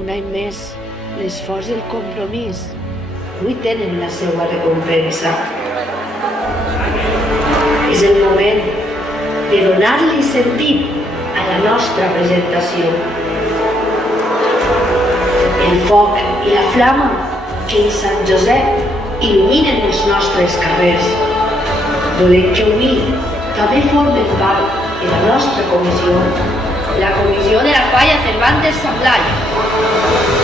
Un any més, l'esforç i el compromís avui tenen la seva recompensa. És el moment de donar-li sentit a la nostra presentació. El foc i la flama que en Sant Josep il·luminen els nostres carrers. Volem que avui també formen part de la nostra comissió, la comissió de la Falla Cervantes Sant Blai.